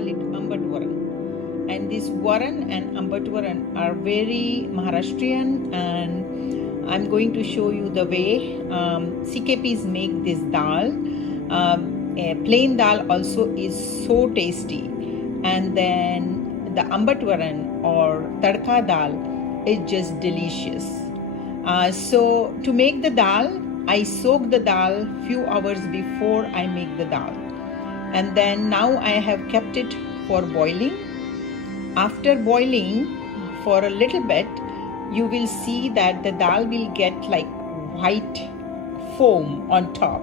call it Ambat Varan. And this Varan and Ambat Varan are very Maharashtrian, and I'm going to show you the way CKPs make this dal. A plain dal also is so tasty, and then the Ambat Varan or Tadka dal is just delicious. So to make the dal, I soak the dal few hours before I make the dal, and then now I have kept it for boiling. After boiling for a little bit, you will see that the dal will get like white foam on top.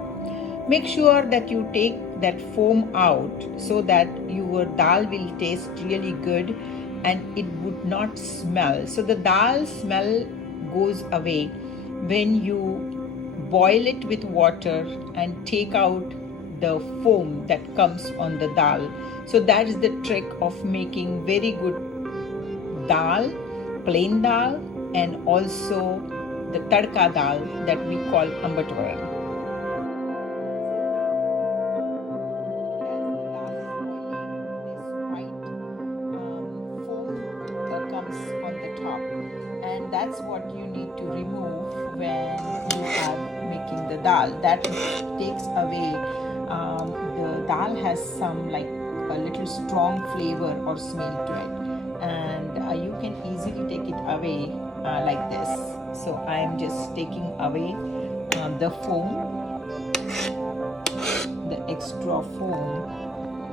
Make sure that you take that foam out so that your dal will taste really good and it would not smell. So the dal smell goes away when you boil it with water and take out the foam that comes on the dal. So that is the trick of making very good dal, plain dal, and also the tadka dal that we call Ambat Varan. And that's what you need to remove when you are making the dal. That takes away the dal has some like a little strong flavor or smell to it, and you can easily take it away like this. So I am just taking away the foam, the extra foam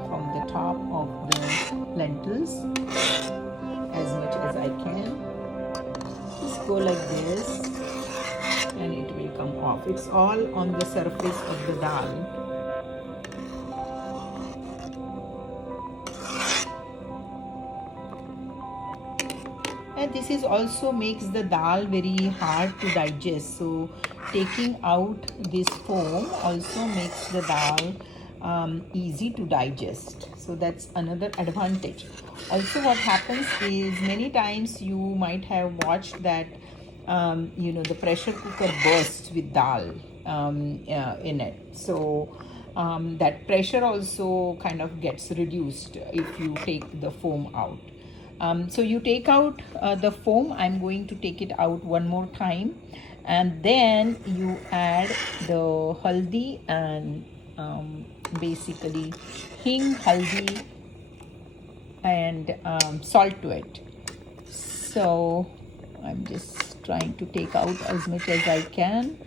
from the top of the lentils as much as I can. Just go like this and it will come off. It's all on the surface of the dal. And this is also makes the dal very hard to digest. So taking out this foam also makes the dal easy to digest. So that's another advantage. Also what happens is many times you might have watched that the pressure cooker bursts with dal in it. So that pressure also kind of gets reduced if you take the foam out. So you take out the foam. I'm going to take it out one more time, and then you add the haldi and basically hing, haldi, and salt to it. So I'm just trying to take out as much as I can.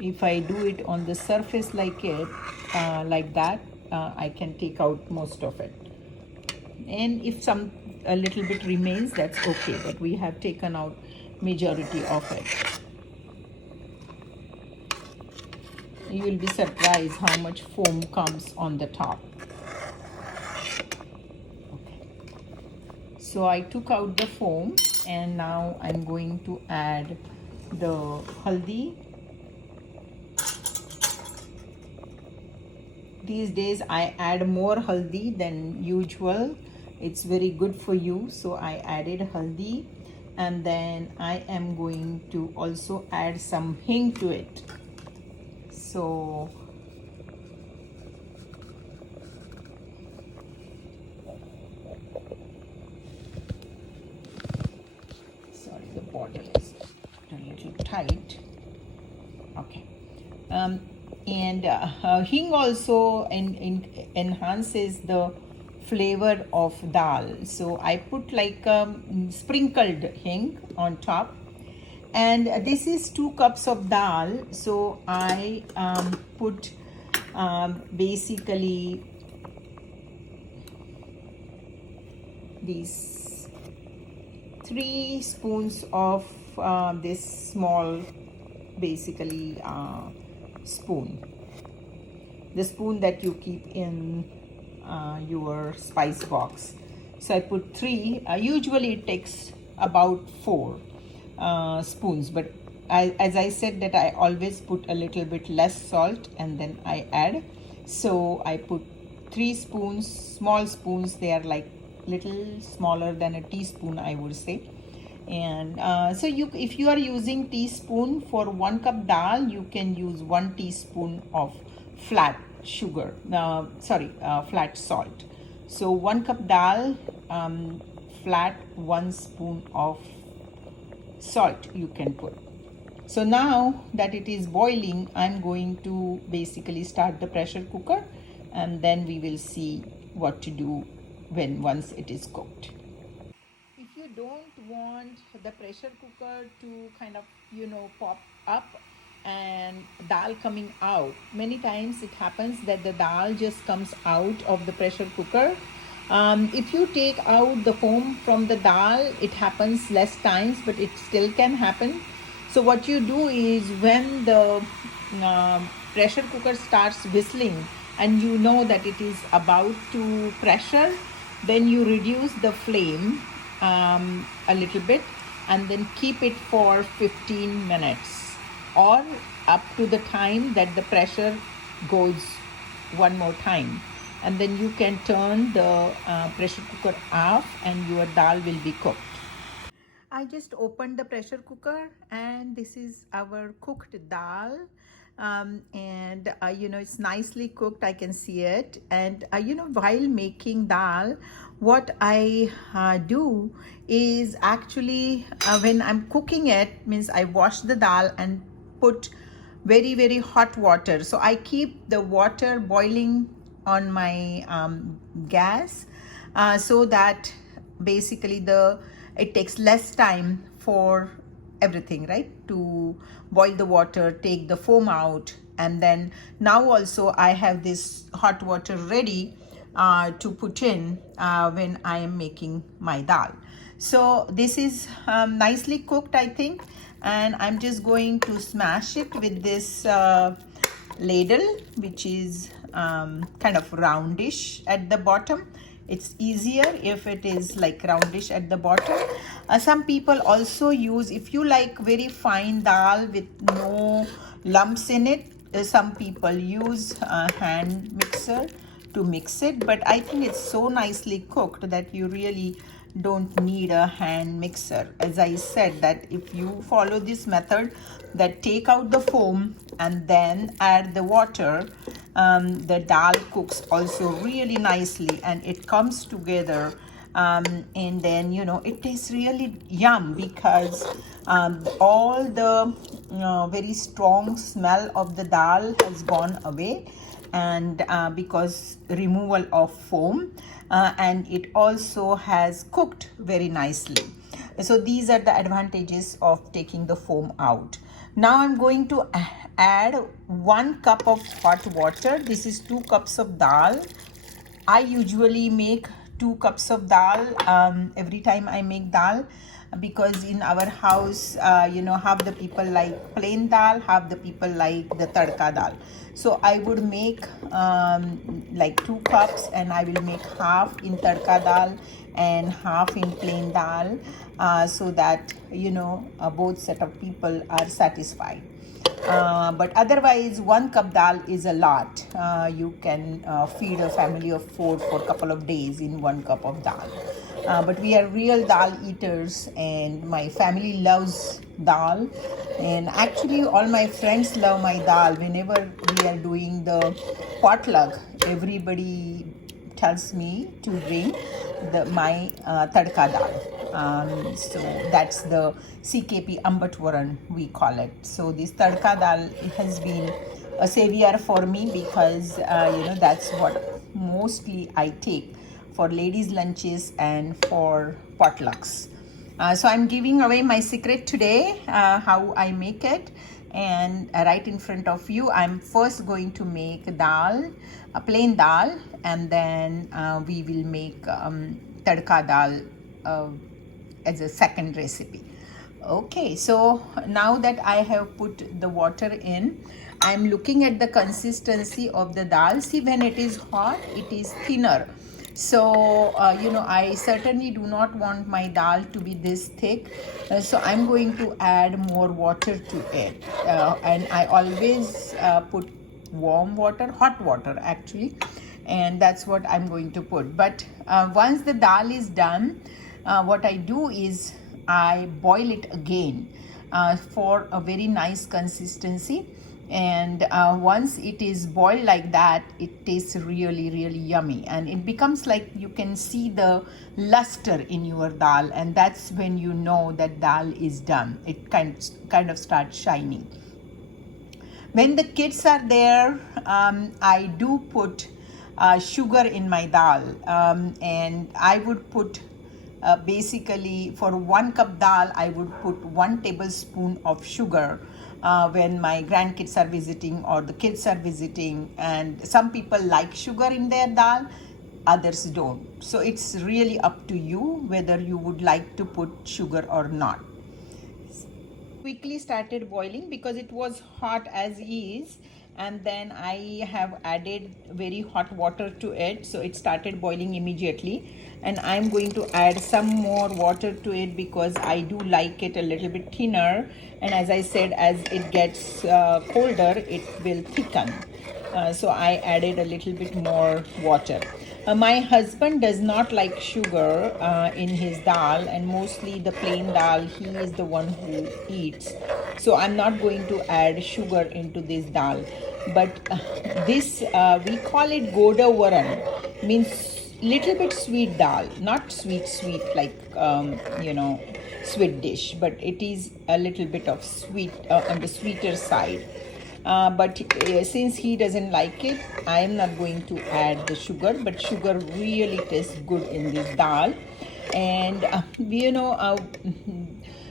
If I do it on the surface like that, I can take out most of it. And if a little bit remains, that's okay, but we have taken out majority of it. You will be surprised how much foam comes on the top. Okay. So I took out the foam, and now I'm going to add the haldi. These days I add more haldi than usual. It's very good for you, so I added haldi, and then I am going to also add some hing to it. So sorry, the bottle is a little tight. Okay. And hing also enhances the flavor of dal. So I put like sprinkled hing on top. And this is 2 cups of dal. So I put basically these 3 spoons of this small basically spoon, the spoon that you keep in your spice box. So I put 3. Usually it takes about 4 spoons, but as I said that I always put a little bit less salt and then I add. So I put 3 spoons, small spoons. They are like little smaller than a teaspoon, I would say. And so if you are using teaspoon for 1 cup dal, you can use 1 teaspoon of flat sugar, flat salt. So 1 cup dal, flat 1 spoon of salt you can put. So now that it is boiling, I'm going to basically start the pressure cooker, and then we will see what to do once it is cooked. If you don't want the pressure cooker to kind of, pop up and dal coming out, many times it happens that the dal just comes out of the pressure cooker. If you take out the foam from the dal, it happens less times, but it still can happen. So what you do is, when the pressure cooker starts whistling and you know that it is about to pressure, then you reduce the flame a little bit, and then keep it for 15 minutes or up to the time that the pressure goes one more time, and then you can turn the pressure cooker off and your dal will be cooked. I just opened the pressure cooker, and this is our cooked dal. And it's nicely cooked, I can see it. And while making dal, what I do is actually, when I'm cooking it, means I wash the dal and put very, very hot water. So I keep the water boiling on my gas, so that basically it takes less time for everything, right? To boil the water, take the foam out, and then now also I have this hot water ready to put in when I am making my dal. So this is nicely cooked, I think, and I'm just going to smash it with this ladle, which is kind of roundish at the bottom. It's easier if it is like roundish at the bottom. Some people also use, if you like very fine dal with no lumps in it, some people use a hand mixer to mix it, but I think it's so nicely cooked that you really don't need a hand mixer. As I said, that if you follow this method, that take out the foam and then add the water, the dal cooks also really nicely and it comes together, and then it tastes really yum, because all the very strong smell of the dal has gone away, and because removal of foam, and it also has cooked very nicely. So these are the advantages of taking the foam out. Now I'm going to add 1 cup of hot water. This is 2 cups of dal. I usually make 2 cups of dal every time I make dal, because in our house, half the people like plain dal, half the people like the tadka dal. So I would make like 2 cups, and I will make half in tadka dal and half in plain dal, so that both set of people are satisfied. But otherwise 1 cup dal is a lot. You can feed a family of 4 for a couple of days in 1 cup of dal. But we are real dal eaters, and my family loves dal, and actually all my friends love my dal. Whenever we are doing the potluck, everybody tells me to bring my tadka dal. So that's the CKP Varan, we call it. So this tadka dal has been a savior for me, because that's what mostly I take for ladies' lunches and for potlucks. So I'm giving away my secret today, how I make it. And right in front of you, I'm first going to make dal, a plain dal, and then we will make tadka dal as a second recipe. Okay, so now that I have put the water in, I'm looking at the consistency of the dal. See, when it is hot, it is thinner. So I certainly do not want my dal to be this thick, so I'm going to add more water to it, and I always put warm water, hot water actually, and that's what I'm going to put. But once the dal is done, what I do is I boil it again for a very nice consistency. And once it is boiled like that, it tastes really really yummy, and it becomes like you can see the luster in your dal, and that's when you know that dal is done. It kind of starts shining. When the kids are there, I do put sugar in my dal, and I would put basically for 1 cup dal, I would put 1 tablespoon of sugar when my grandkids are visiting or the kids are visiting. And some people like sugar in their dal, others don't. So it's really up to you whether you would like to put sugar or not. Quickly started boiling because it was hot as is, and then I have added very hot water to it, so it started boiling immediately. And I'm going to add some more water to it because I do like it a little bit thinner, and as I said, as it gets colder, it will thicken. So I added a little bit more water. My husband does not like sugar in his dal, and mostly the plain dal he is the one who eats. So I'm not going to add sugar into this dal. But this we call it Gode Varan, means little bit sweet dal, not sweet like sweet dish, but it is a little bit of sweet on the sweeter side. But since he doesn't like it, I am not going to add the sugar, but sugar really tastes good in this dal. And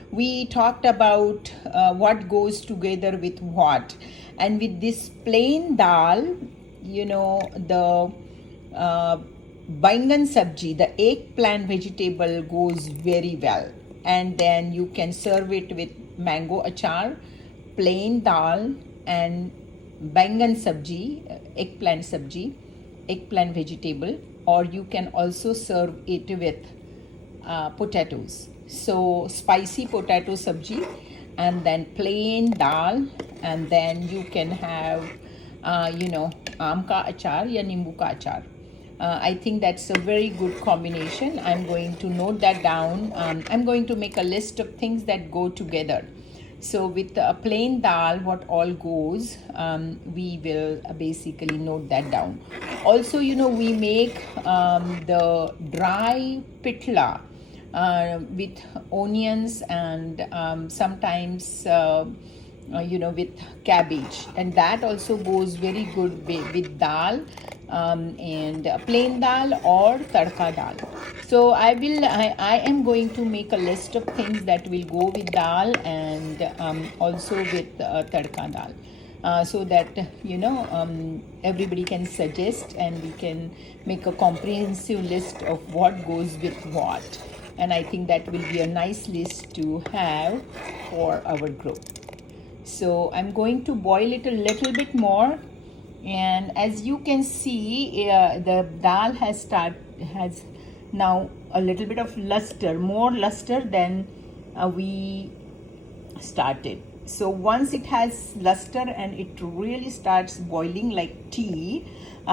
we talked about what goes together with what, and with this plain dal, the bangan sabji, the eggplant vegetable, goes very well. And then you can serve it with mango achar, plain dal, and bangan sabji, eggplant vegetable, or you can also serve it with potatoes. So spicy potato sabji, and then plain dal, and then you can have aam ka achar ya nimbu ka achar. I think that's a very good combination. I'm going to note that down. I'm going to make a list of things that go together. So with a plain dal, what all goes, we will basically note that down. Also, we make the dry pitla with onions and sometimes with cabbage, and that also goes very good with dal, and plain dal or tadka dal. So I am going to make a list of things that will go with dal and also with tadka dal, so that everybody can suggest and we can make a comprehensive list of what goes with what. And I think that will be a nice list to have for our group. So I'm going to boil it a little bit more, and as you can see, the dal has now a little bit of luster, more luster than we started. So once it has luster and it really starts boiling like tea,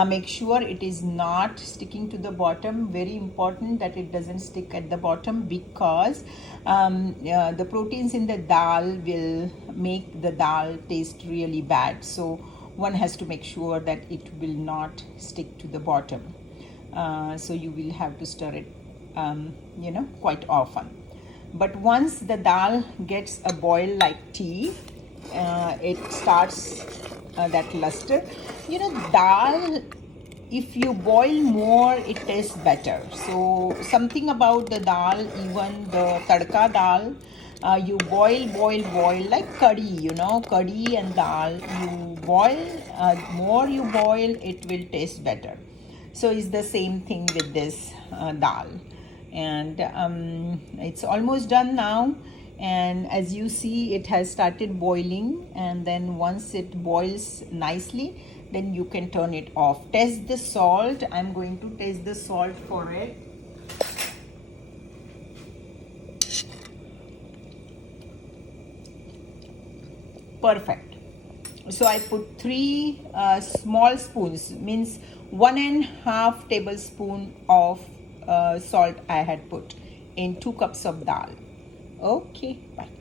make sure it is not sticking to the bottom. Very important that it doesn't stick at the bottom, because the proteins in the dal will make the dal taste really bad. So one has to make sure that it will not stick to the bottom. So you will have to stir it quite often. But once the dal gets a boil like tea, it starts that luster. Dal, if you boil more, it tastes better. So something about the dal, even the tadka dal, you boil like curry, curry and dal. You boil, more you boil, it will taste better. So it's the same thing with this dal. And it's almost done now, and as you see, it has started boiling. And then once it boils nicely, then you can turn it off. Test the salt. I'm going to taste the salt for it. Perfect. So I put 3 small spoons, means 1.5 tablespoon of salt I had put in 2 cups of dal. Okay, bye.